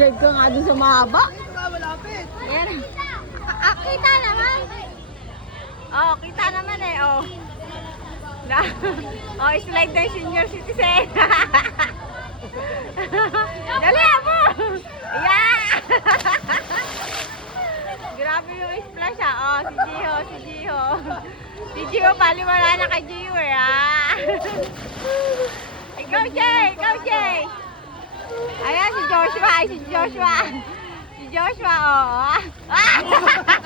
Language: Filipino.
Slide ka nga doon sa mahaba. Malapit. Yan. Kita naman. Oh, kita naman eh. Oh. Oh, slide na yung senior citizen. Dali mo. Yeah. Grabe yung splash ah. Oh, si Gio, si Gio. Si Gio, paliwala na kay Gio eh ah. Ikaw, Jay! Ikaw, Jay! Ayan, si Joshua. Si Joshua. Si Joshua, oh. Ah!